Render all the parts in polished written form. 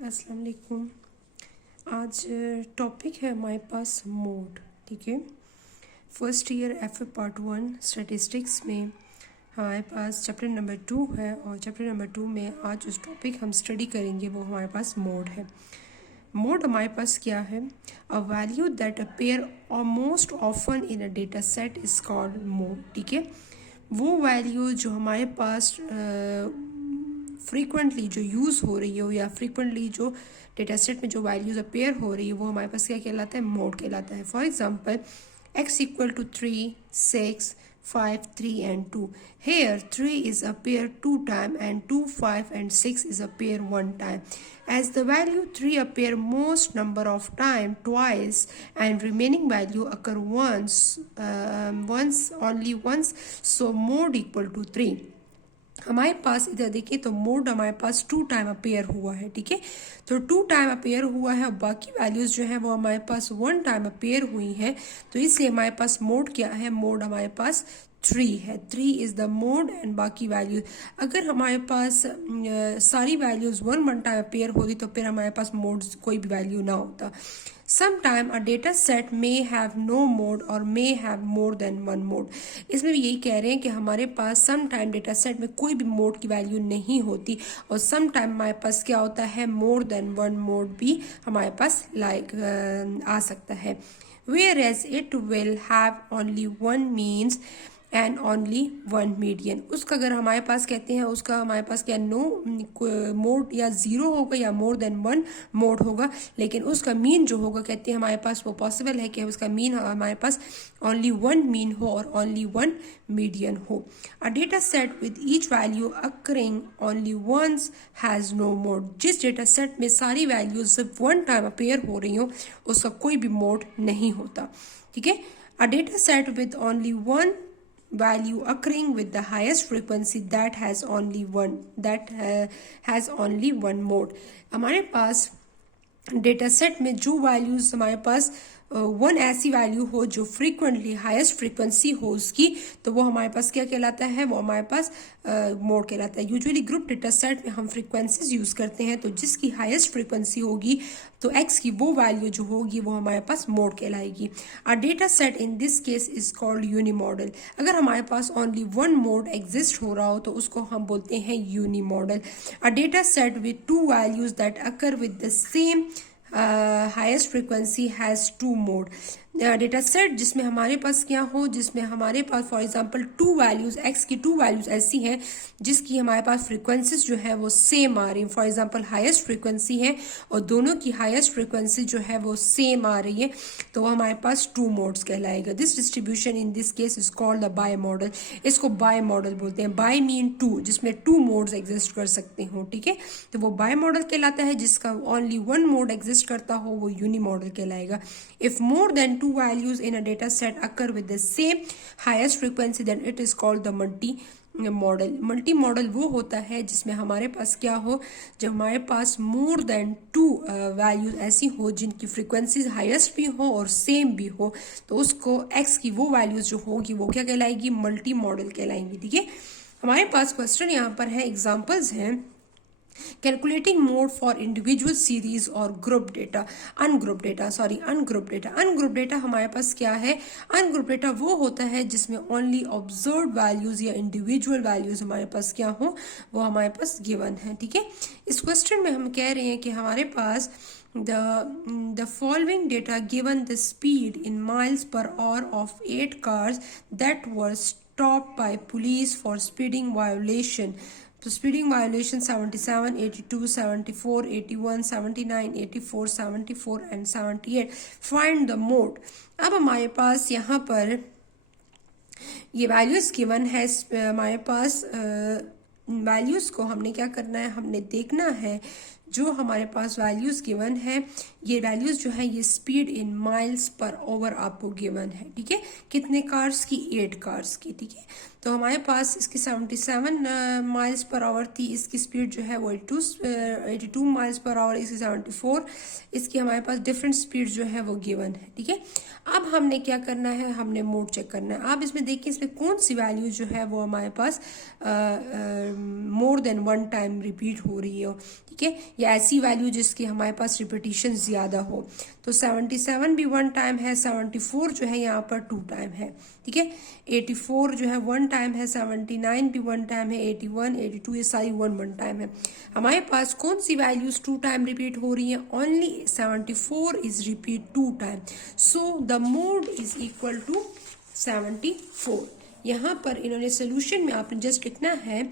अस्सलाम वालेकुम। आज टॉपिक है हमारे पास मोड। ठीक है, first year F part 1 statistics में हमारे पास चैप्टर नंबर 2 है और चैप्टर नंबर 2 में आज उस टॉपिक हम स्टडी करेंगे वो हमारे पास मोड है। मोड हमारे पास क्या है? A value that appear most often in a data set is called mode. ठीक है, वो वैल्यू जो हमारे पास फ्रीक्वेंटली जो यूज़ हो रही हो या फ्रीक्वेंटली जो डेटा सेट में जो वैल्यूज अपेयर हो रही है वो हमारे पास क्या कहलाता है? मोड कहलाता है। For example x equal to 3, 6, 5, 3 and 2. Here 3 is a pair 2 time and 2, 5 and 6 is a pair 1 time. As the value 3 appear most number of time twice and remaining value occur only once, so mode equal to 3. हमारे पास इधर देखिए तो mode हमारे पास 2 time appear हुआ है। ठीक है, तो 2 टाइम अपेयर हुआ है और बाकी वैल्यूज जो है वो हमारे पास 1 टाइम अपेयर हुई है, तो इसलिए हमारे पास मोड क्या है? मोड हमारे पास 3 है। 3 इज द मोड एंड बाकी वैल्यूज अगर हमारे पास सारी वैल्यूज 1 टाइम अपेयर होती तो फिर हमारे पास मोड कोई भी वैल्यू ना होता। Sometime a data set may have no mode or may have more than one mode. इसमें भी यही कह रहे हैं कि हमारे पास sometime डेटा सेट में कोई भी मोड की वैल्यू नहीं होती और sometime हमारे पास क्या होता है? more than one mode भी हमारे पास आ सकता है। Whereas it will have only one means and only one median. उसका अगर हमारे पास कहते हैं उसका हमारे पास क्या नो मोड या ज़ीरो होगा या मोर देन वन मोड होगा, लेकिन उसका मीन जो होगा कहते हैं हमारे पास वो पॉसिबल है कि उसका मीन हमारे पास ओनली वन मीन हो और ओनली वन मीडियन हो। A data set with each value occurring only once has no mode. जिस डेटा सेट में सारी वैल्यूज सिर्फ 1 टाइम अपेयर हो रही हो उसका कोई भी मोड नहीं होता। ठीक है, अ data set with only one value occurring with the highest frequency that has only one mode। हमारे पास डेटा सेट में जो वैल्यूज हमारे पास वन ऐसी वैल्यू हो जो फ्रीक्वेंटली हाईएस्ट फ्रीक्वेंसी हो उसकी, तो वो हमारे पास क्या कहलाता है? वो हमारे पास मोड कहलाता है। यूजुअली ग्रुप डेटा सेट में हम फ्रीक्वेंसीज यूज करते हैं, तो जिसकी हाईएस्ट फ्रीक्वेंसी होगी तो एक्स की वो वैल्यू जो होगी वो हमारे पास मोड कहलाएगी। A data set in this case is called unimodal. अगर हमारे पास ओनली वन मोड एग्जिस्ट हो रहा हो तो उसको हम बोलते हैं unimodal. A data set with 2 values that occur with the same highest frequency has 2 mode. Data set जिसमें हमारे पास क्या हो, जिसमें हमारे पास फॉर एग्जांपल 2 वैल्यूज एक्स की 2 वैल्यूज ऐसी हैं जिसकी हमारे पास फ्रीक्वेंसीज जो है वो सेम आ रही है। फॉर एग्जांपल हाईएस्ट फ्रीक्वेंसी है और दोनों की हाईएस्ट फ्रीक्वेंसी जो है वो सेम आ रही है, तो हमारे पास 2 मोड्स कहलाएगा। This distribution in this case is called the bimodal. इसको बाय मॉडल बोलते हैं। बाय मीन 2, जिसमें 2 मोड्स एग्जिस्ट कर सकते हो। ठीक है, तो वो बाय मॉडल कहलाता है। जिसका ओनली वन मोड एग्जिस्ट करता हो वो यूनि मॉडल कहलाएगा। If more than 2 values in a data set occur with the same highest frequency then it is called the multi model. Multi modal वो होता है जिसमें हमारे पास क्या हो, जब हमारे पास मोर देन 2 वैल्यूज ऐसी हो जिनकी फ्रीक्वेंसीज हाईएस्ट भी हो और सेम भी हो, तो उसको एक्स की वो वैल्यूज जो होगी वो क्या कहलाएगी? मल्टी मॉडल कहलाएंगी। ठीक है, हमारे पास क्वेश्चन यहाँ पर है, एग्जाम्पल्स हैं। Calculating mode for individual series और ग्रुप डेटा। अनग्रुप डेटा हमारे पास क्या है? अनग्रुप डेटा वो होता है जिसमें ओनली ऑब्जर्व वैल्यूज या इंडिविजुअल वैल्यूज हमारे पास क्या हो, वो हमारे पास गिवन है। ठीक है, इस क्वेश्चन में हम कह रहे हैं कि हमारे पास the following data given the speed in miles per hour of 8 cars that were stopped by police for speeding violation। तो speeding violation 77, 82, 74, 81, 79, 84, 74 and 78। Find the mode. अब हमारे पास यहाँ पर ये वैल्यूज गिवन है। हमारे पास वैल्यूज को हमने क्या करना है? हमने देखना है जो हमारे पास वैल्यूज गिवन है, ये वैल्यूज जो है ये speed in miles per over आपको गिवन है। ठीक है, कितने कार्स की? 8 कार्स की। ठीक है, तो हमारे पास इसकी 77 माइल्स पर आवर थी, इसकी स्पीड जो है वो 82 माइल्स पर आवर, इसकी 74, इसकी हमारे पास डिफरेंट स्पीड जो है वो गिवन है। ठीक है, अब हमने क्या करना है? हमने मोड चेक करना है। आप इसमें देखिए इसमें कौन सी वैल्यू जो है वो हमारे पास more than one time repeat हो रही हो, ठीक है, या ऐसी वैल्यू जिसकी हमारे पास रिपीटिशन ज्यादा हो। तो 77 भी वन टाइम है, 74 जो है यहाँ पर टू टाइम है, ठीक है, 84 जो है वन टाइम है, 79 भी वन टाइम है, 81, 82 ये सारी वन टाइम है। हमारे पास कौन सी वैल्यूज टू टाइम रिपीट हो रही है? Only 74 is repeat two time, so the mode is equal to 74। यहाँ पर इन्होंने सोल्यूशन में आपने जस्ट लिखना है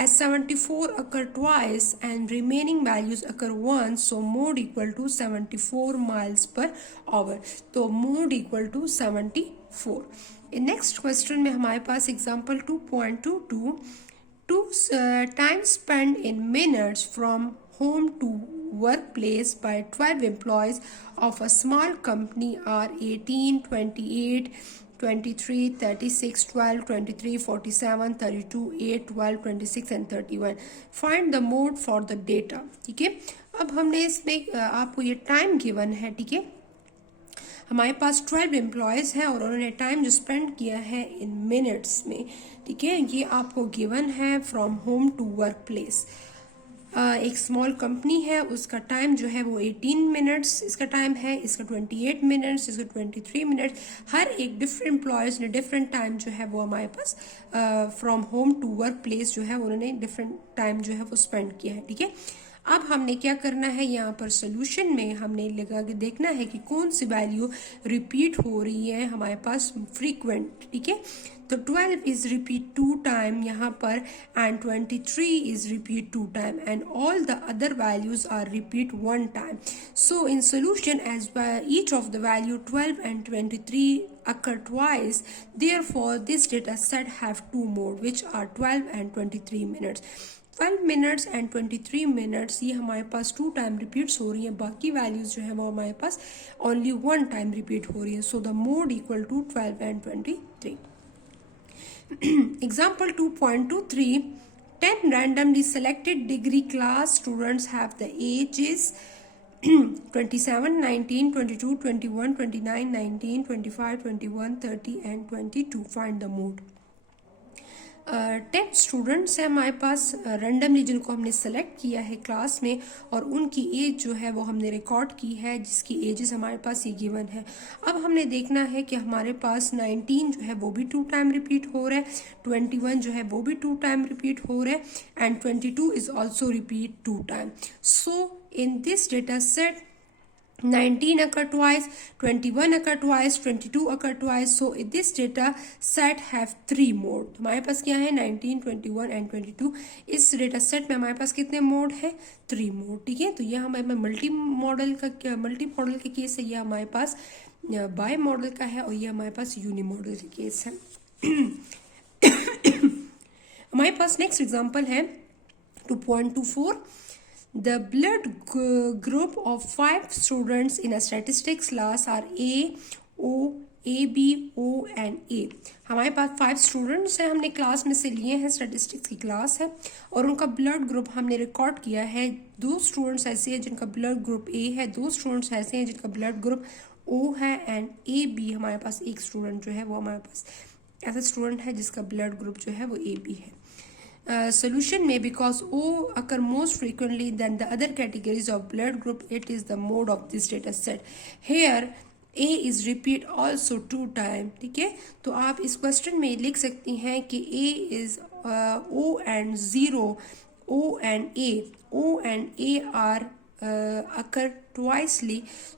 as 74 occur twice and remaining values occur once, so mode equal to 74 miles per hour, तो mode equal to 74। Next question में हमारे पास example 2.22 to time spent in minutes from home to workplace by 12 employees of a small company are 18, 28, 23, 36, 12, 23, 47, 32, 8, 12, 26 and 31. Find the mode for the data, ठीक है। अब हमने इसमें आपको ये टाइम गिवन है, ठीक है, हमारे पास 12 एम्प्लॉयज हैं और उन्होंने टाइम जो स्पेंड किया है इन मिनट्स में, ठीक है, ये आपको गिवन है from home to work place. एक स्मॉल कंपनी है, उसका टाइम जो है वो 18 मिनट्स इसका टाइम है, इसका 28 मिनट्स, इसका 23 मिनट्स, हर एक डिफरेंट एम्प्लॉयज ने डिफरेंट टाइम जो है वो हमारे पास from home to work place जो है उन्होंने डिफरेंट टाइम जो है वो स्पेंड किया है, ठीक है। अब हमने क्या करना है, यहाँ पर सोल्यूशन में हमने लगा के देखना है कि कौन सी वैल्यू रिपीट हो रही है हमारे पास फ्रीक्वेंट, ठीक है। तो 12 इज रिपीट टू टाइम यहाँ पर and 23 is repeat two time and all the other values are repeat one time. So in solution as each of the value 12 and 23 occur twice, therefore this data set have two mode which are 12 and 23 minutes। 12 minutes and 23 minutes ये हमारे पास to time repeats हो रही है, बाकी values जो है वो हमारे पास ओनली वन टाइम रिपीट हो रही है, so the mode equal to 12 and 23। Example 2.23 10 randomly selected degree class students have the ages 27, 19, 22, 21, 29, 19, 25, 21, 30 and 22। Find the mode। 10 students हैं हमारे पास रैंडमली जिनको हमने सेलेक्ट किया है क्लास में और उनकी एज जो है वो हमने रिकॉर्ड की है जिसकी एजेस हमारे पास ये गिवन है। अब हमने देखना है कि हमारे पास 19 जो है वो भी टू टाइम रिपीट हो रहा है, 21 जो है वो भी टू टाइम रिपीट हो रहा है and 22 is also repeat two time. So in this data set 19 occur twice, 21 occur twice, 22 occur twice, so this data set have three mode। हमारे पास क्या है 19, 21 and 22। इस डेटा सेट में हमारे पास कितने मोड है? 3 मोड, ठीक है। तो ये हमारे मल्टी मॉडल के केस है, ये हमारे पास बाय मॉडल का है और ये हमारे पास यूनि मॉडल का केस है। हमारे पास नेक्स्ट एग्जांपल है 2.24 The blood group of 5 students in a statistics class are A, O, AB, O and A। हमारे पास 5 स्टूडेंट्स हैं, हमने क्लास में से लिए हैं, स्टैटिस्टिक्स की क्लास है और उनका ब्लड ग्रुप हमने रिकॉर्ड किया है। 2 स्टूडेंट्स ऐसे हैं जिनका ब्लड ग्रुप A है, 2 स्टूडेंट्स ऐसे हैं जिनका ब्लड ग्रुप O है एंड AB हमारे पास एक स्टूडेंट जो है वो हमारे पास ऐसा स्टूडेंट है जिसका ब्लड ग्रुप जो है वो AB है। Solution में because O occur most frequently than the other categories of blood group, it is the mode of this data set। Here A is repeat also two time, ठीक है। तो आप इस क्वेश्चन में लिख सकती हैं कि A is O and 0, O and A are occur twice।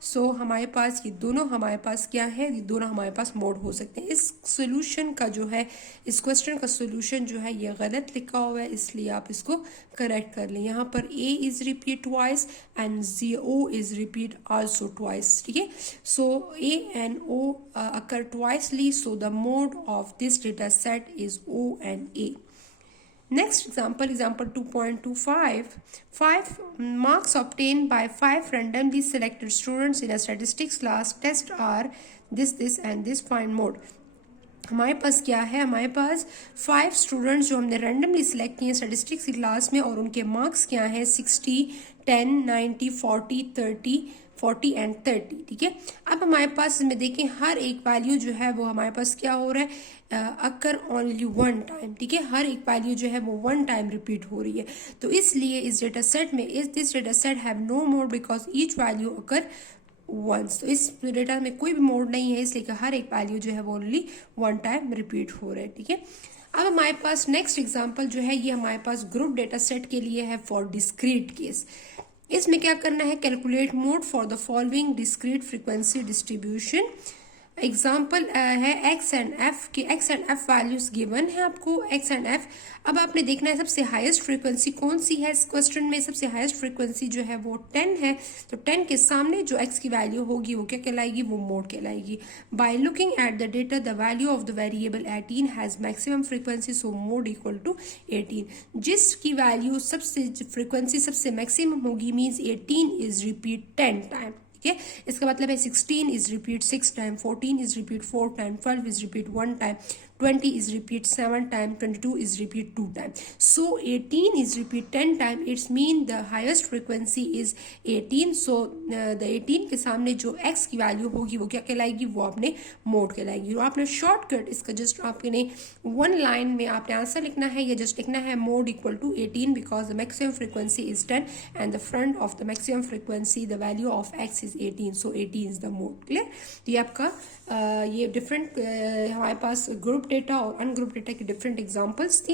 सो हमारे पास ये दोनों हमारे पास क्या है, ये दोनों हमारे पास मोड हो सकते हैं। इस सोल्यूशन का जो है, इस क्वेश्चन का सोल्यूशन जो है ये गलत लिखा हुआ है, इसलिए आप इसको करेक्ट कर लें। यहाँ पर A is repeat twice and O is repeat also twice, ठीक है। सो A and O occur twice, so the mode of this data set is O and A। Next example 2.25 5 marks obtained by 5 randomly selected students in a statistics class test are this and this। Find mode। हमारे पास क्या है, हमारे पास 5 students जो हमने randomly select किए statistics की class में और उनके मार्क्स क्या हैं 60, 10, 90, 40, 30, 40 एंड 30, ठीक है। अब हमारे पास इसमें देखें हर एक वैल्यू जो है वो हमारे पास क्या हो रहा है, अकर ओनली वन टाइम, ठीक है। हर एक वैल्यू जो है वो वन टाइम रिपीट हो रही है, तो इसलिए इस डेटा सेट में this data set have no mode because each value occur once. तो इस डेटा में कोई भी मोड नहीं है, इसलिए कि हर एक वैल्यू जो है वो ओनली वन टाइम रिपीट हो रहा है, ठीक है। अब हमारे पास नेक्स्ट एग्जांपल जो है ये हमारे पास ग्रुप डेटा सेट के लिए है फॉर डिस्क्रीट केस। इसमें क्या करना है, calculate mode for the following discrete frequency distribution. Example है एक्स एंड एफ के, x and F values given है आपको, एक्स एंड एफ। अब आपने देखना है सबसे हाईएस्ट फ्रीक्वेंसी कौन सी है इस क्वेश्चन में। सबसे हाईएस्ट फ्रीक्वेंसी जो है वो 10 है, तो 10 के सामने जो एक्स की वैल्यू होगी वो क्या कहलाएगी, वो मोड कहलाएगी। By looking at the data the value of the variable 18 has maximum frequency, so mode equal to 18। जिसकी वैल्यू सबसे फ्रीक्वेंसी सबसे मैक्सिमम होगी मीन्स 18 इज रिपीट 10 टाइम, ठीक है। इसका मतलब है 16 is repeat 6 time, 14 is repeat 4 time, 12 is repeat 1 time, 20 is repeat 7 time, 22 is repeat 2 time. So 18 is repeat 10 time. It's mean the highest frequency is 18. So the 18 के सामने जो x की value होगी वो क्या कहलाएगी, वो आपने मोड कहलाएगी। और आपने शॉर्टकट इसका जस्ट आपने वन लाइन में आपने आंसर लिखना है, या जस्ट लिखना है mode equal to 18 because the maximum frequency is 10 and the front of the maximum frequency the value of x is 18, so 18 is the mode. Clear. तो ये आपका ये डिफरेंट हमारे पास ग्रुप डेटा और अनग्रुप डेटा की डिफरेंट एग्जांपल्स थी।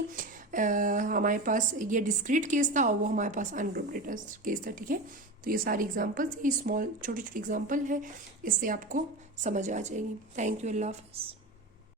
हमारे पास ये डिस्क्रीट केस था और वो हमारे पास अनग्रुप डेटा केस था, ठीक है। तो ये सारी एग्जांपल्स, ये स्मॉल छोटी छोटी एग्जांपल है, इससे आपको समझ आ जाएगी। थैंक यू, अल्लाह हाफिज़।